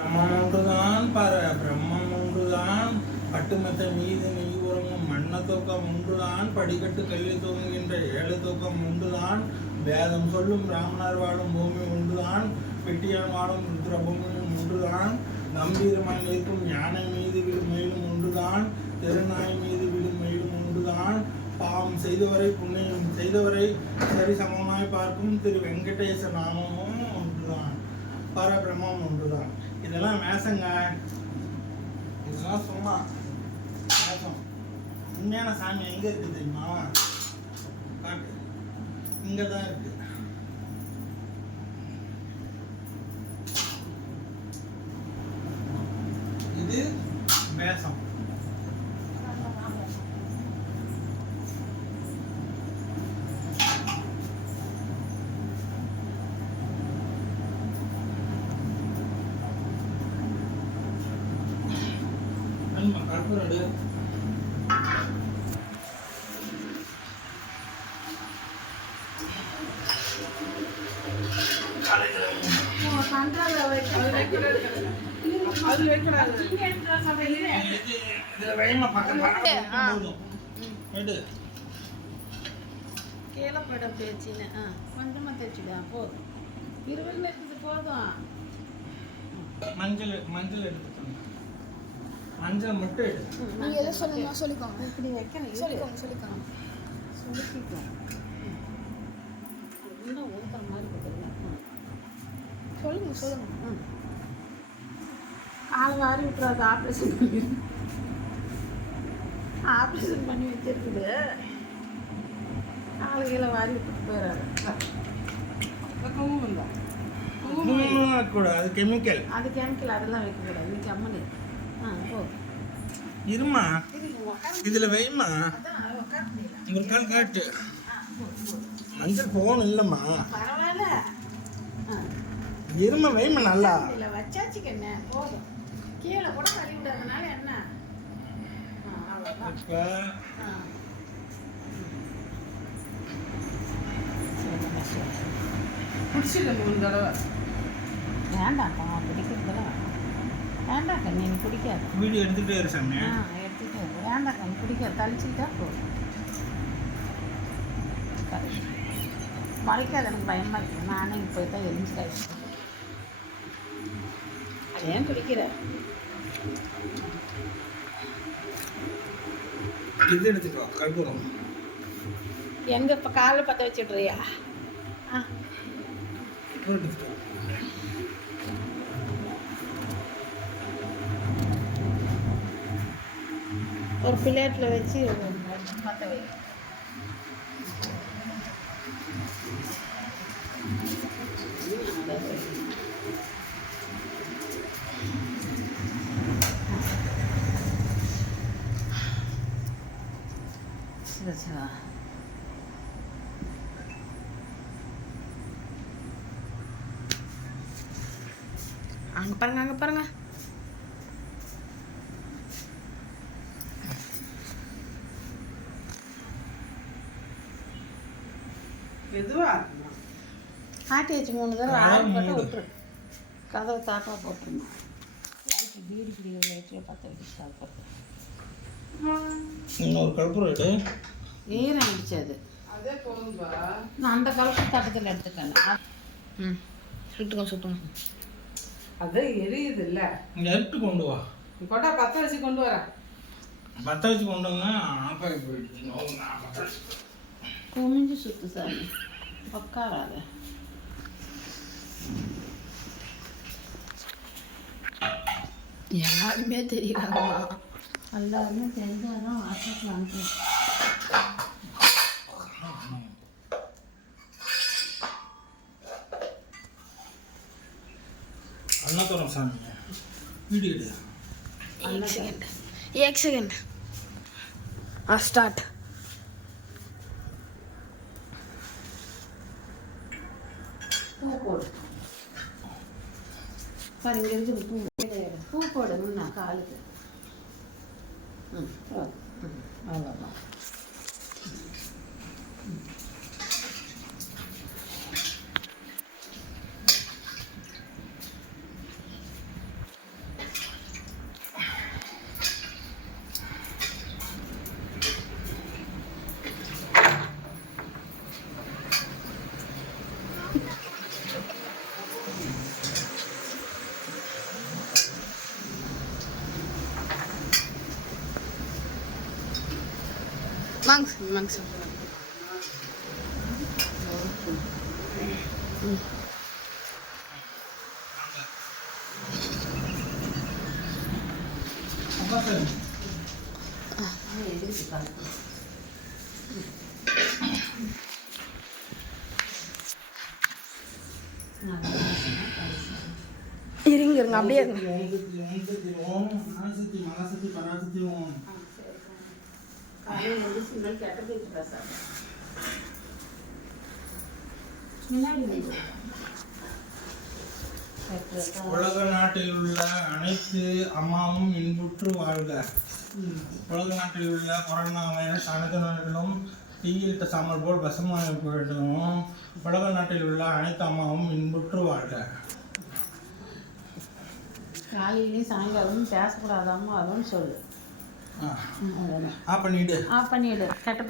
பிரம்மம் ஒன்றுதான் பிரம்மம் ஒன்றுதான் பட்டுமத்த மீது நெய் உறங்கும் மண்ண தூக்கம் ஒன்றுதான் படிக்கட்டு கல்வி தூங்குகின்ற ஏழு தூக்கம் ஒன்றுதான் வேதம் சொல்லும் பிராமணர் வாழும் பூமி ஒன்றுதான் வெட்டியான் வாழும் ருத்ரபூமியும் ஒன்றுதான் கம்பீரமாக இருக்கும் யானை மீது விடும் மயிலும் ஒன்றுதான் தெருநாய் மீது விடும் மயிலும் ஒன்றுதான் பாவம் செய்தவரை புண்ணியம் செய்தவரை சரி சமமாய் பார்க்கும் திரு வெங்கடேச நாமமும் ஒன்றுதான் பரபிரம்மம் ஒன்றுதான். இதெல்லாம் மேசங்க, இதெல்லாம் சும்மா மேசம். உண்மையான சாமி எங்க இருக்கு தெரியுமா? காட்டு, இங்கதான் இருக்கு. இது மேசம். கற்பூரடு கீழே போயிட பேச்சின்னு கொஞ்சமாக தைச்சிடா போதும். 20 இருக்குது போதும். மஞ்சள் எடுத்துக்கோங்க, மஞ்சள் மட்டும் எடுத்து நீங்கள் எதை சொல்லுங்க சொல்லிக்கோங்க. இப்படி வைக்கணும், சொல்லிக்கோங்க சொல்லிக்கிட்டோம். இன்னும் ஊற்றுற மாதிரி இருக்குதுல்ல. சொல்லுங்க. ஆள் வாரி விட்டுறாது. ஆப்ரேஷன் பண்ணி வச்சிருக்குது. ஆளுகளை வாரி விட்டுட்டு போயிடாது. கூடாது, அது கெமிக்கல். அது கெமிக்கல், அதெல்லாம் வைக்கக்கூடாது. நீ கம்மனு போ. இருமா, இதுல வைமா, ஒரு கால் காட்டு. மஞ்சள் போன் இல்லம்மா, பரவாயில்ல. இருமா வைமா நல்லா. இல்லை வச்சாச்சுக்கு என்ன போதும். கீழே கூட கழுவி விடாதனால என்ன அவ்வளோதான். குடிச்சிட 3 தடவை. வேண்டாம்ப்பா, பிடிக்கிறதுலாம் வேண்டாம் கண்ணி, நீ பிடிக்காது. வீடியோ எடுத்துகிட்டே இரு சாமி. எடுத்துகிட்டு வேண்டாம் கண்ணி, பிடிக்காது. தளிச்சுக்கிட்டா போதும். மறைக்காது, எனக்கு பயமாக இருக்குது. நானே இங்கே போய் தான் எரிஞ்சிட்டாச்சு. அது ஏன் பிடிக்கிற? இது எடுத்துக்கோ, கற்பூரம். எங்கே இப்போ காலில் பற்ற வச்சுட்றியா? எடுத்துக்கோ. ஒரு பிளேட்டில் வச்சு பற்ற வை. சிவா அங்கே பாருங்க. எதுவா ஆட்டி வச்சு 3 தடவை ஆறு போட்டு விட்டுரு. கதவை தாக்கா போட்டுருணும். பீடி பிடிக்கிற வச்சு பற்ற வச்சு சாப்பிட்றது. இன்னொரு கற்பூரம் எடு. ஈரம் ஆயிடுச்சு அது. அதே போதும்பா. நான் அந்த கலப்பு தட்டத்தில் எடுத்துக்கேன். சுட்டுங்க. அதே எரியுது இல்லை. இங்கே எடுத்து கொண்டு வா. கொண்டா பற்ற வச்சு கொண்டு வரேன். பற்ற வச்சு கொண்டு வந்தா ஆப்பாய் போயிடுச்சு. குமிஞ்சு சுத்து சாமி, உட்காராத. எல்லாருமே தெரியலாமா? எல்லாருமே தெரிஞ்சாதான் வாசலுக்கு வந்து. அண்ணாத்தோரம் சாமி வீடியோ எடு. एक सेकंड स्टार्ट. பூ போடு. பாரு, இங்கே இருக்குது பூ. பூ போடு முன்னா காலுக்கு. அவ்வளோதான். வாங்க சாமி வாங்க சாமி அப்பா சார் இருங்க இருங்க அப்படியே இருங்க ஓம் மனசக்தி மனசக்தி பராசக்தி ஓம் காலையில் வந்து சிமெண்ட் கெட்டது பிரசாதம் முன்னாடி வந்து உலக நாட்டில் உள்ள அனைத்து அம்மாவும் இன்புற்று வாழ்க. உலக நாட்டில் உள்ள கொரோனா வைரஸ் அனைத்து நோய்களும் தீயிலிட்ட சாம்பல் போல் பசுமாக போயிடும். உலக நாட்டில் உள்ள அனைத்து அம்மாவும் இன்புற்று வாழ்க. காலையிலையும் சாயங்காலமும் பேசக்கூடாதாமோ அதுவும் சொல்லு. பண்ணிடு ஆஃப் பண்ணிவிடு கெட்ட